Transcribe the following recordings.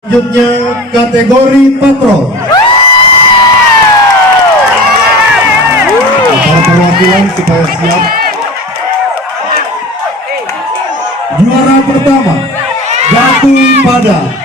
Selanjutnya kategori patrol. Para perwakilan supaya siap. Juara pertama, Gatung Padang.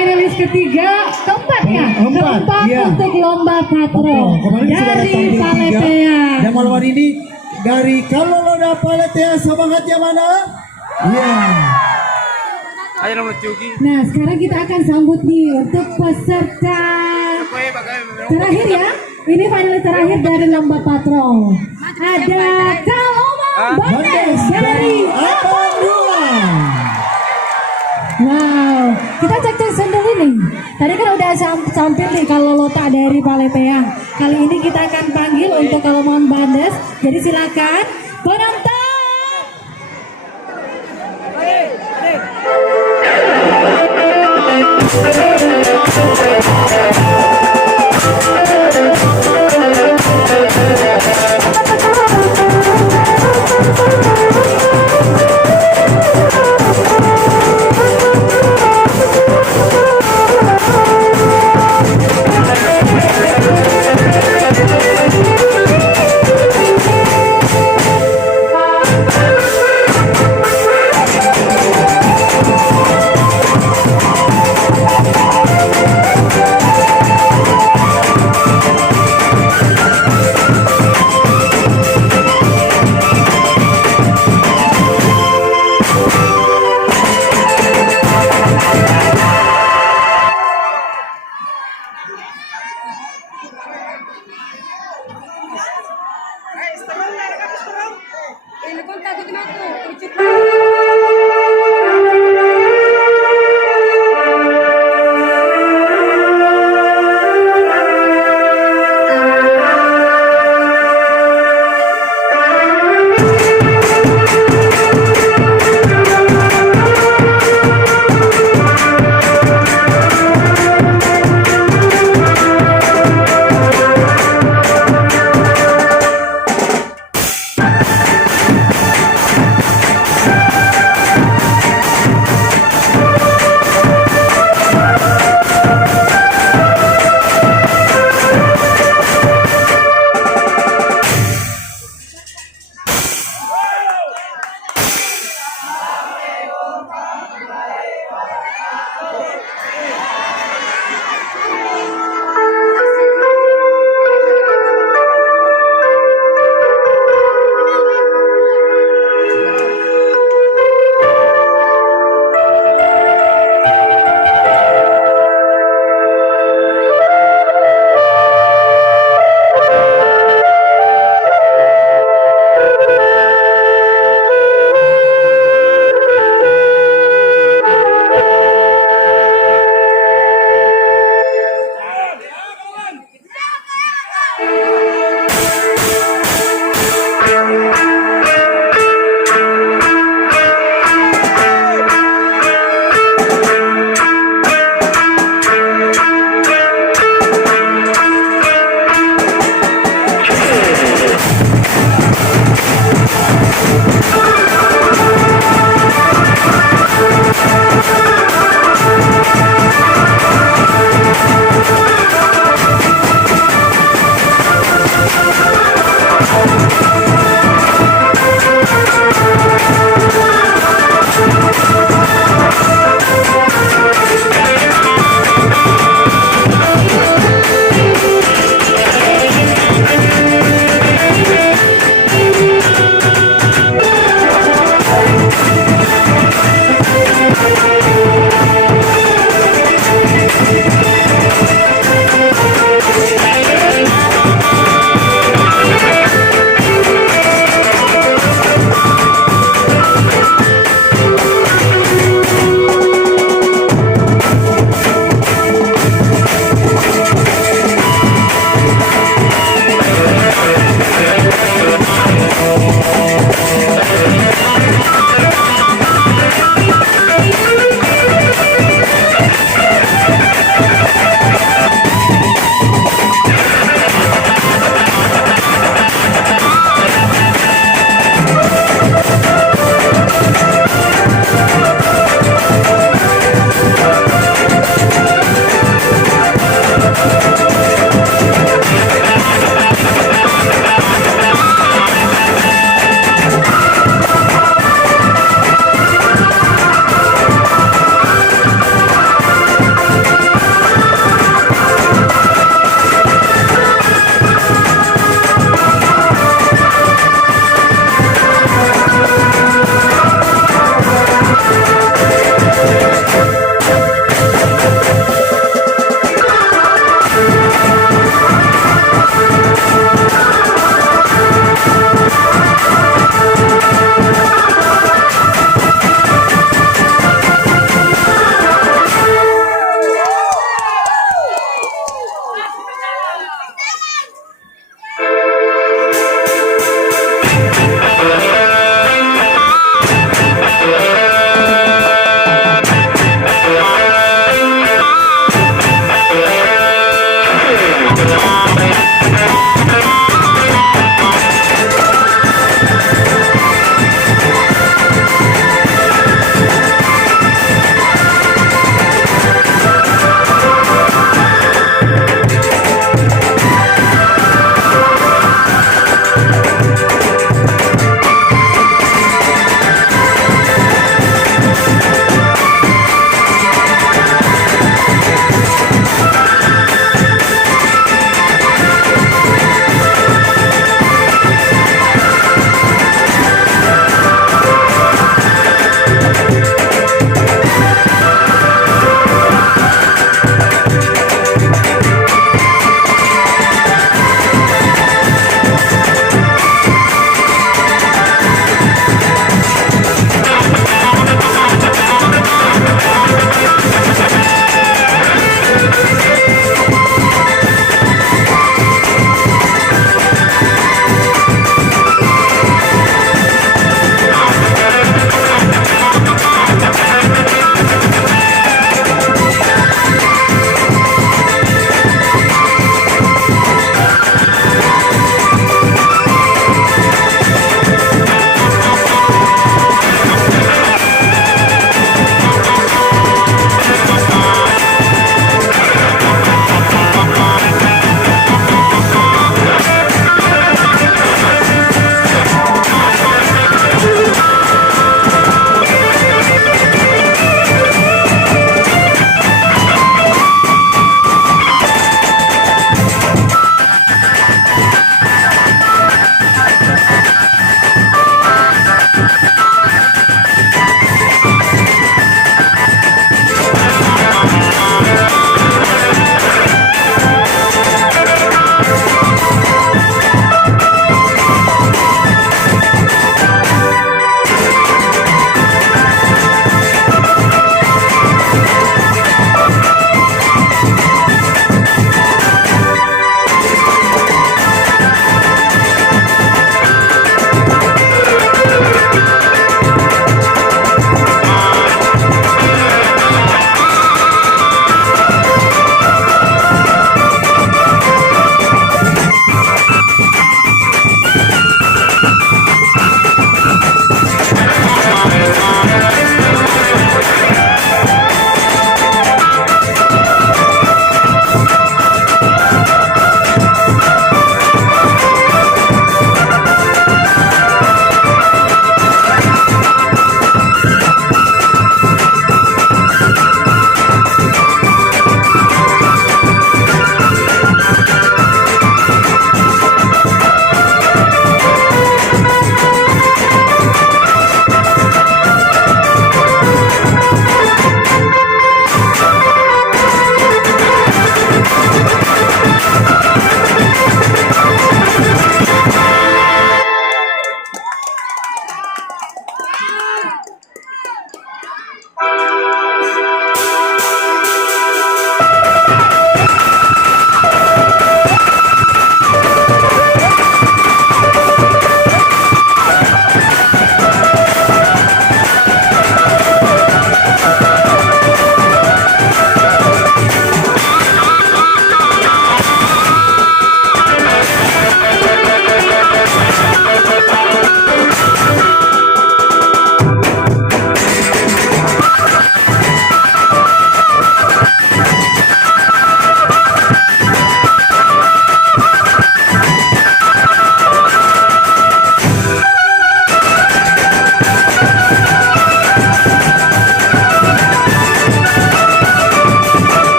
finalis ketiga, keempat ya? Keempat iya. untuk lomba patrol Kemarin sudah dari tampil 3. Paletea. Dan malam hari ini dari Kaloloda Paletea, semangatnya mana? Iya. Nah, sekarang kita akan sambut nih untuk peserta terakhir ya. Ini finalis terakhir dari lomba patrol. Ada Kaloman Bandes dari Apandua. Wow, kita cek sendiri nih. Tadi kan udah sampil nih kalau Lota dari Paletea. Kali ini kita akan panggil untuk Kaloman Bandes. Jadi silakan penonton.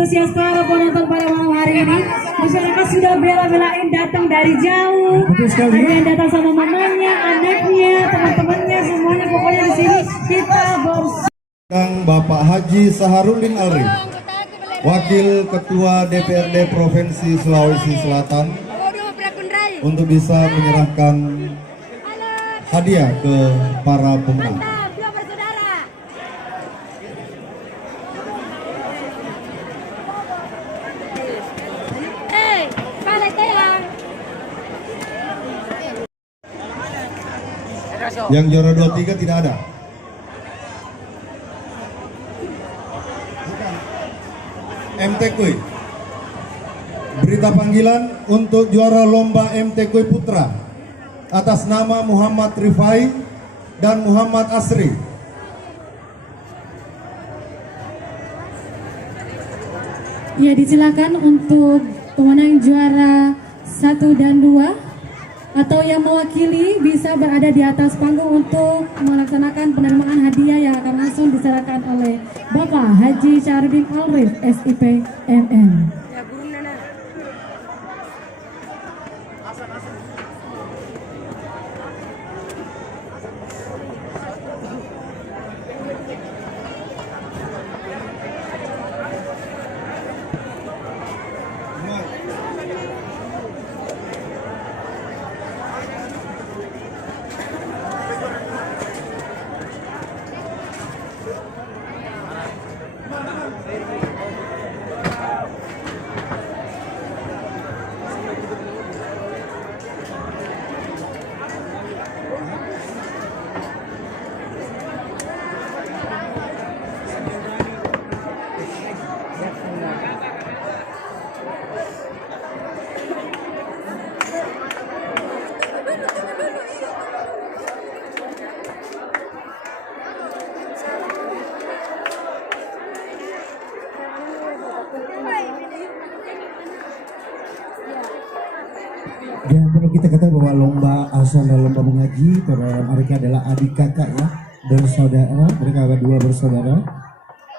antusias para penonton pada malam hari ini. Masyarakat sudah bela-belain datang dari jauh. Betul sekali. Ada yang datang sama mamanya, anaknya, teman-temannya, semuanya pokoknya di sini kita bersama. Bapak Haji Saharudin Alri, Wakil Ketua DPRD Provinsi Sulawesi Selatan, untuk bisa menyerahkan hadiah ke para pemenang. Yang juara 23 tidak ada. MT Kuy. Berita panggilan untuk juara lomba MT Kuy Putra atas nama Muhammad Rifai dan Muhammad Asri. Ya, disilakan untuk pemenang juara 1 dan 2 atau yang mewakili bisa berada di atas panggung untuk melaksanakan penerimaan hadiah yang akan langsung diserahkan oleh Bapak Haji Syarudin Alrif SIP MM. Dan perlu kita ketahui bahwa lomba asal dan lomba mengaji pada mereka adalah adik kakak ya, bersaudara, mereka berdua bersaudara.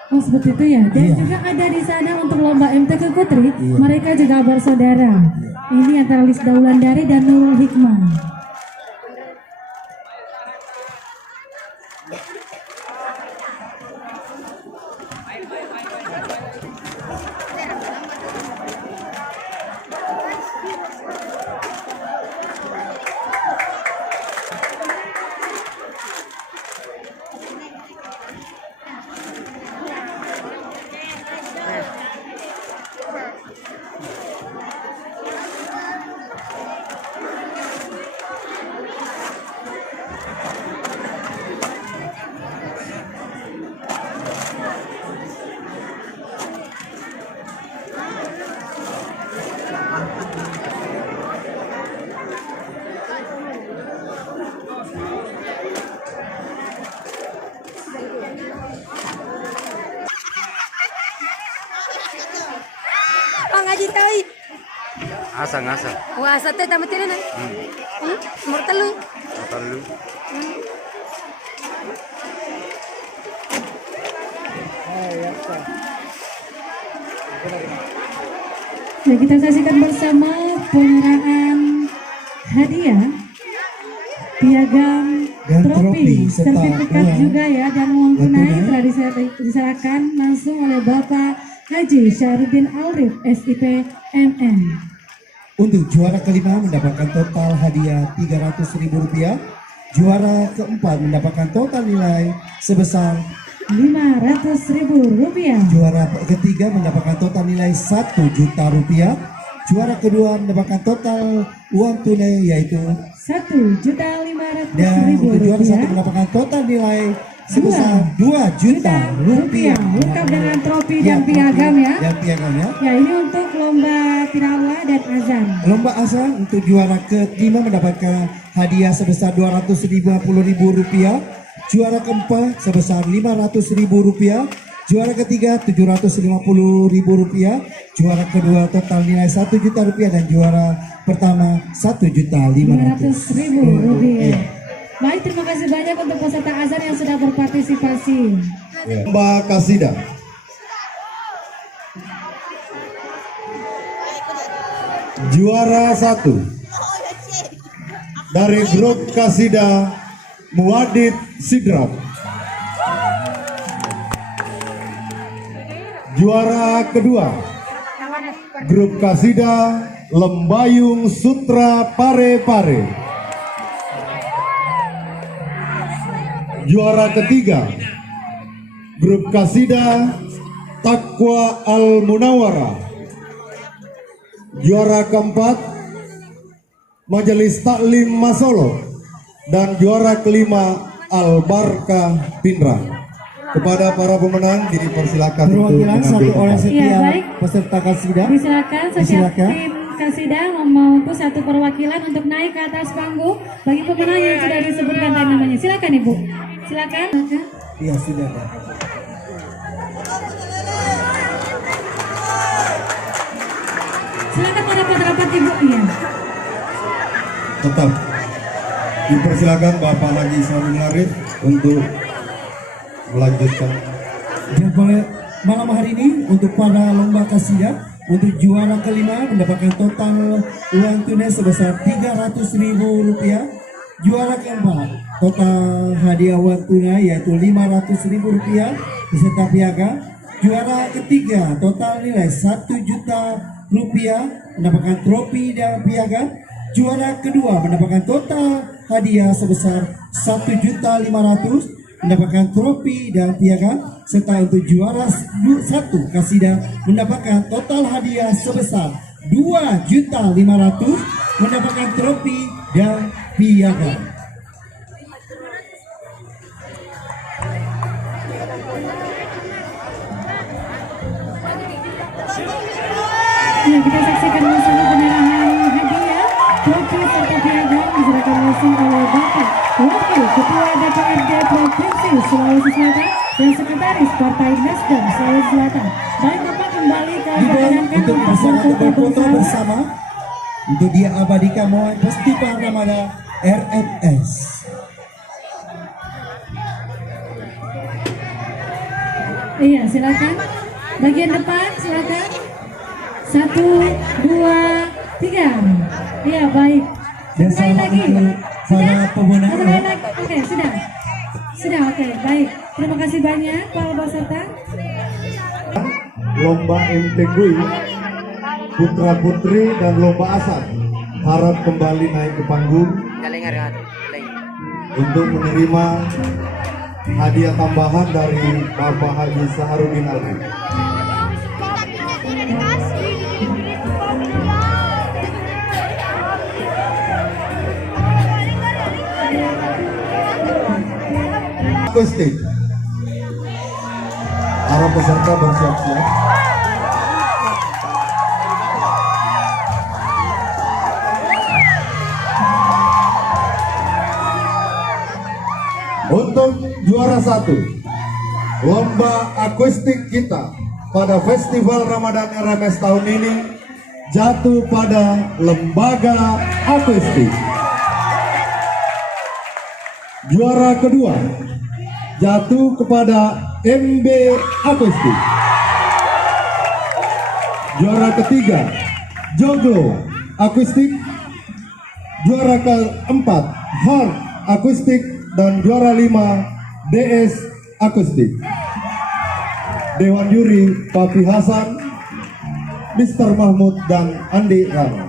Oh, seperti itu ya. Dan Iya. juga ada di sana untuk lomba MTQ Putri, Iya. mereka juga bersaudara. Ini antara Lis Daulandari dan Nurul Hikmah. Ngaji tahu. Asang. Wah, sate tamat ini na. Mortal. Talu. Ya, kita saksikan bersama penyerahan hadiah, piagam, Dan trofi, trofi, serta sertifikat uang. juga ya, dan uang tunai tunai. telah diserahkan langsung oleh Bapak Haji Syarudin Alrif SIP MM. Untuk juara kelima mendapatkan total hadiah Rp300.000. Juara keempat mendapatkan total nilai sebesar Rp500.000. Juara ketiga mendapatkan total nilai Rp1 juta. Juara kedua mendapatkan total uang tunai yaitu Rp1.500.000. dan untuk juara satu mendapatkan total nilai sebesar Rp2 juta. Lengkap dengan trofi dan Ya, piagam ya. Dan piagam ya. Ya, ini untuk lomba tilawah dan azan. Lomba azan untuk juara kelima mendapatkan hadiah sebesar Rp250.000. Juara keempat sebesar Rp500.000. Juara ketiga Rp750.000. Juara kedua total nilai Rp1 juta dan juara pertama Rp1.500.000. Rp500.000. Baik, terima kasih banyak untuk peserta azan yang sudah berpartisipasi. Lomba Kasidah. Juara 1 dari grup Kasida Muadid Sidrap. Juara kedua grup Kasida Lembayung Sutra Pare-Pare. Juara ketiga grup Kasida Taqwa Al Munawwarah. Juara keempat Majelis Taklim Masolo, dan juara kelima Al Barkah Pinrang. Kepada para pemenang dipersilakan untuk Perwakilan satu mengambil oleh tempat. setiap Iya, baik. peserta kasida. Disilakan setiap Disilakan. tim Kasida memaupu satu perwakilan untuk naik ke atas panggung bagi pemenang yang sudah disebutkan tadi namanya. Silakan Ibu. Silakan. Iya, sudah. Silakan rapat-rapat Ibu. Iya. Tetap dipersilakan Bapak Haji Ismail Arif untuk melanjutkan. Dan malam hari ini untuk para lomba kasida, untuk juara kelima mendapatkan total uang tunai sebesar Rp300.000. Juara keempat total hadiah uang tunai yaitu Rp500.000 beserta piaga. Juara ketiga total nilai Rp1 juta mendapatkan trofi dan piaga. Juara kedua mendapatkan total hadiah sebesar Rp1.500.000 mendapatkan trofi dan piaga, serta untuk juara 1 kasida mendapatkan total hadiah sebesar Rp2.500.000 mendapatkan trofi dan piaga. Ya, kita saksikan bersama penyerahan hadiah, trofi serta piagam diserahkan langsung oleh Bapak Wakil Ketua DPRD Provinsi Sulawesi Selatan dan Sekretaris Partai Nasdem Sulawesi Selatan. Baik Bapak, kembali ke Dibantu untuk masyarakat berfoto bersama untuk dia abadikan momen Festival Ramadan RFS. Iya, silakan. Bagian depan, silakan. 1, 2, 3. Iya, baik. Dan Sekali selamat lagi. untuk para pemenang. Sekali lagi. Oke, sudah. Sudah, oke, baik. Terima kasih banyak para peserta. Lomba MTQI Putra Putri dan Lomba Asal harap kembali naik ke panggung untuk menerima hadiah tambahan dari Bapak Haji Saharudin Alwi. Akustik. Para peserta bersiap-siap. Untuk juara 1 lomba akustik kita pada Festival Ramadan RMS tahun ini jatuh pada Lembaga Akustik. Juara kedua jatuh kepada MB Akustik. Juara ketiga Joglo Akustik. Juara keempat Hard Akustik, dan juara 5 DS Akustik. Dewan Juri Papi Hasan, Mr. Mahmud, dan Andi Rano.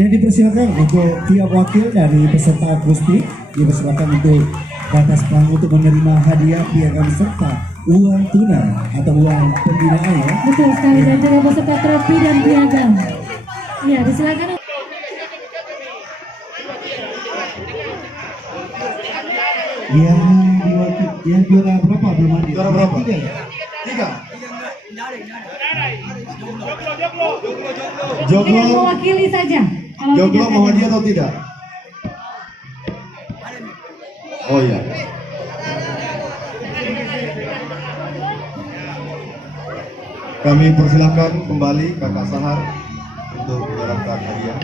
Dan dipersilakan untuk tiap wakil dari peserta akustik dipersilakan untuk ke atas panggung untuk menerima hadiah piagam serta uang tunai atau uang pembinaan ya. Betul sekali, dan juga peserta trofi dan piagam. Iya, disilakan. Yang juara berapa belum ada? Juara berapa? 3 ya? 3. Tinggal Joglo, mewakili saja. Kalau Joglo tidak mau ada. hadiah atau tidak? Oh iya. Kami persilahkan kembali Kakak Sahar untuk menyerahkan hadiah.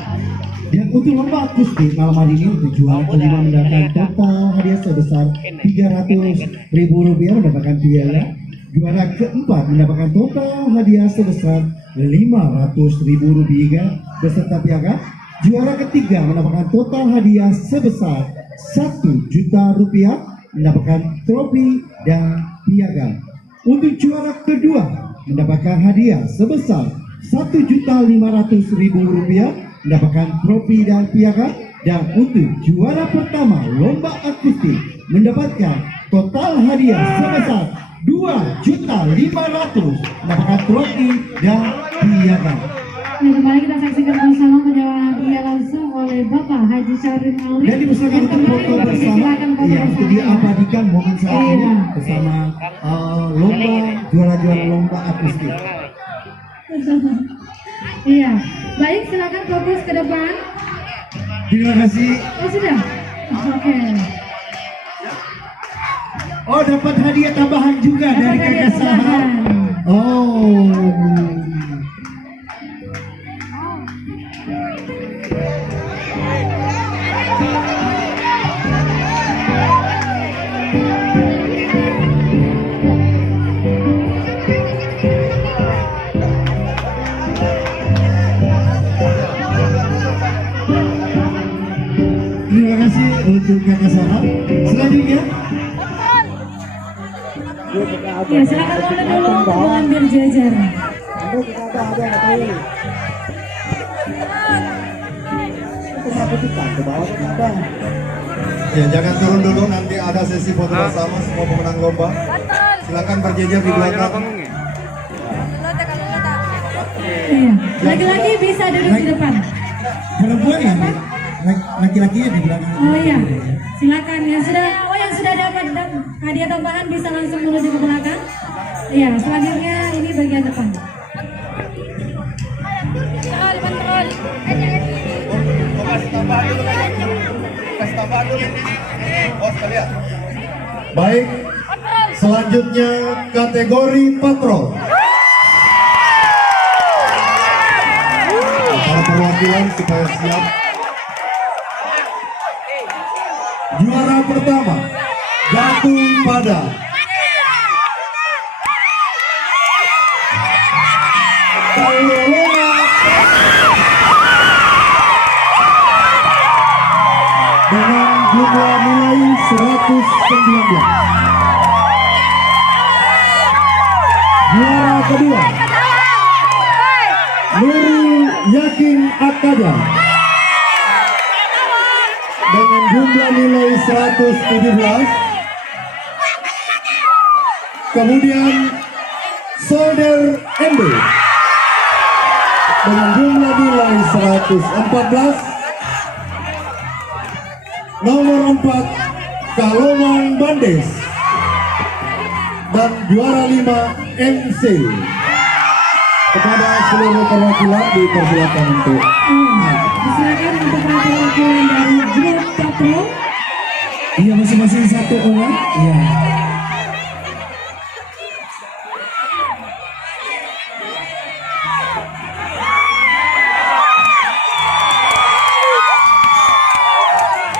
Dan untuk lomba akustik malam hari ini untuk juara kelima mendapatkan total hadiah sebesar Rp300.000 mendapatkan piala. Juara keempat mendapatkan total hadiah sebesar Rp500.000 beserta piagam. Juara ketiga mendapatkan total hadiah sebesar Rp1 juta mendapatkan trofi dan piagam. Untuk juara kedua mendapatkan hadiah sebesar Rp1.500.000 mendapatkan trofi dan piagam. Dan untuk juara pertama lomba akustik mendapatkan total hadiah sebesar Rp2.500.000 mendapatkan trofi dan piagam. Nah, kembali kita saksikan bersama penjawabnya langsung oleh Bapak Haji Syarif Ali. Dan dipersilakan untuk foto bersama. Iya, itu diabadikan momen saat ini bersama lomba juara-juara lomba akustik. Iya, baik, silakan fokus ke depan. Terima kasih. Oh sudah, oke. Oh, dapat hadiah tambahan juga dari Dapat hadiah kakak Sahar. tambahan. Oh. Terima kasih untuk kakak Sahar. Selanjutnya. Ya, silakan mulai dulu untuk mengambil jajar. Ya, jangan turun dulu, nanti ada sesi foto bersama semua pemenang lomba. Silakan berjejer di belakang. Iya, laki-laki bisa duduk di depan. Perempuan ya? Laki-lakinya di belakang. Oh iya, silakan yang sudah dapat hadiah tambahan bisa langsung menuju ke belakang. Iya, selanjutnya ini bagian depan. Baik, selanjutnya kategori patrol. Para perwakilan supaya siap. Juara pertama jatuh pada Taulona dengan jumlah nilai 119. Juara kedua Nurul Yakin Akaja dengan jumlah nilai 117. Kemudian Solder MB dengan jumlah nilai 114. Nomor 4 Kalomang Bandes dan juara 5 MC. Kepada seluruh perwakilan dipersilakan untuk Silakan untuk perwakilan dari grup patrol. Iya, masing-masing satu orang. Iya.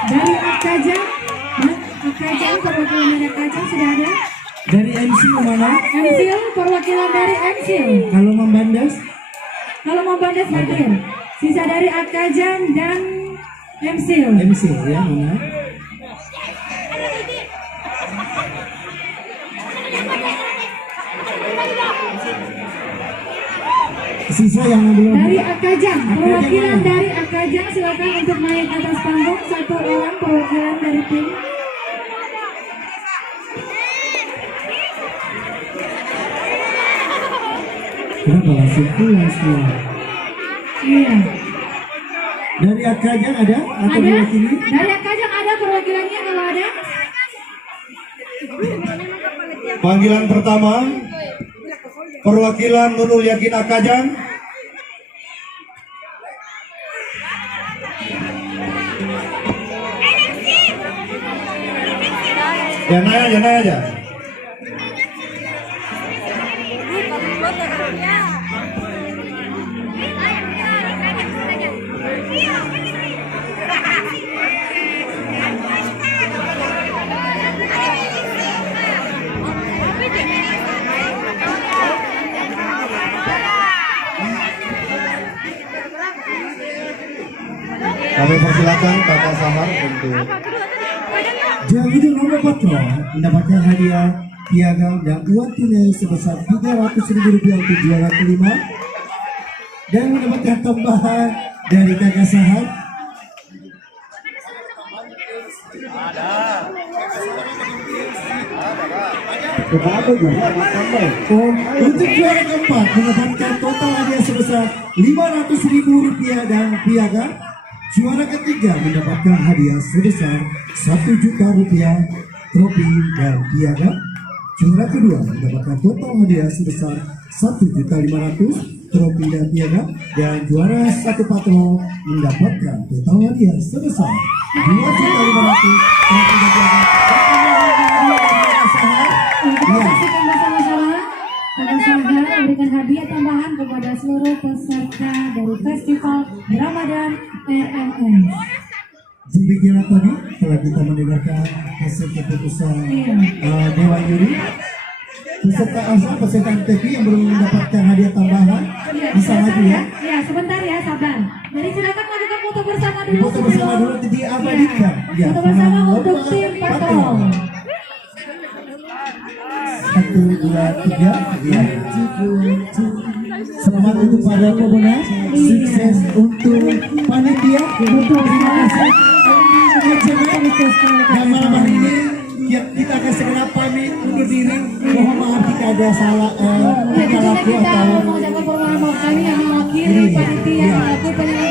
Dari Akajang, perwakilan dari Akajang sudah ada. Dari MC mana? MCL, perwakilan dari MCL. Kalau Membandas? Kalau mau Bandes hadir. Sisa dari Akajang dan MCL. MC ya, mana? Sisa yang belum. Dari Akajang, perwakilan dari Akajang silakan untuk naik ke atas panggung. Satu orang perwakilan dari tim. Kenapa langsung pulang semua? Iya. Dari Akajang ada atau Ada? diwakili? Dari Akajang ada perwakilannya kalau ada. panggilan pertama perwakilan Nurul Yakin Akajang. Jangan aja. Kami persilakan Kakak Samar untuk Jagung nomor 4 mendapatkan hadiah piagam dan uang tunai sebesar Rp300.000 untuk juara kelima dan mendapatkan tambahan dari Kakak Sahar untuk juara keempat mendapatkan total hadiah sebesar Rp500.000 dan piagam. Juara ketiga mendapatkan hadiah sebesar Rp1.000.000 trofi dan piagam. Juara kedua mendapatkan total hadiah sebesar Rp1.500.000 trofi dan piagam. Dan juara satu patron mendapatkan total hadiah sebesar Rp2.500.000 trofi dan piagam. Terima kasih bersama-sama. Kakak Sahar memberikan hadiah tambahan kepada seluruh peserta dari Festival Ramadan RMS. Demikianlah tadi telah kita mendengarkan hasil keputusan Dewan Juri. Peserta asal peserta MTV yang belum mendapatkan hadiah tambahan bisa maju ya. Ya, sebentar ya, sabar. Jadi silakan lakukan foto bersama dulu. Foto bersama dulu diabadikan. Ya, Foto bersama untuk tim patrol. 1, 2, 3 ya. Selamat untuk para pemenang, sukses untuk panitia. Terima kasih dan malam hari ini kita akan segera pamit undur diri. Mohon maaf jika ada salah tingkah laku Kita atau mengucapkan permohonan maaf kami yang mewakili panitia,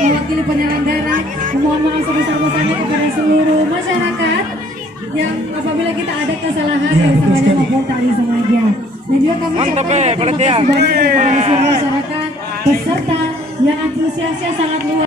mewakili penyelenggara. Mohon maaf sebesar-besarnya kepada seluruh masyarakat yang apabila kita ada kesalahan yang sengaja maupun tak disengaja. Dan juga kami ucapkan terima kasih banyak kepada seluruh masyarakat peserta yang antusiasnya sangat luar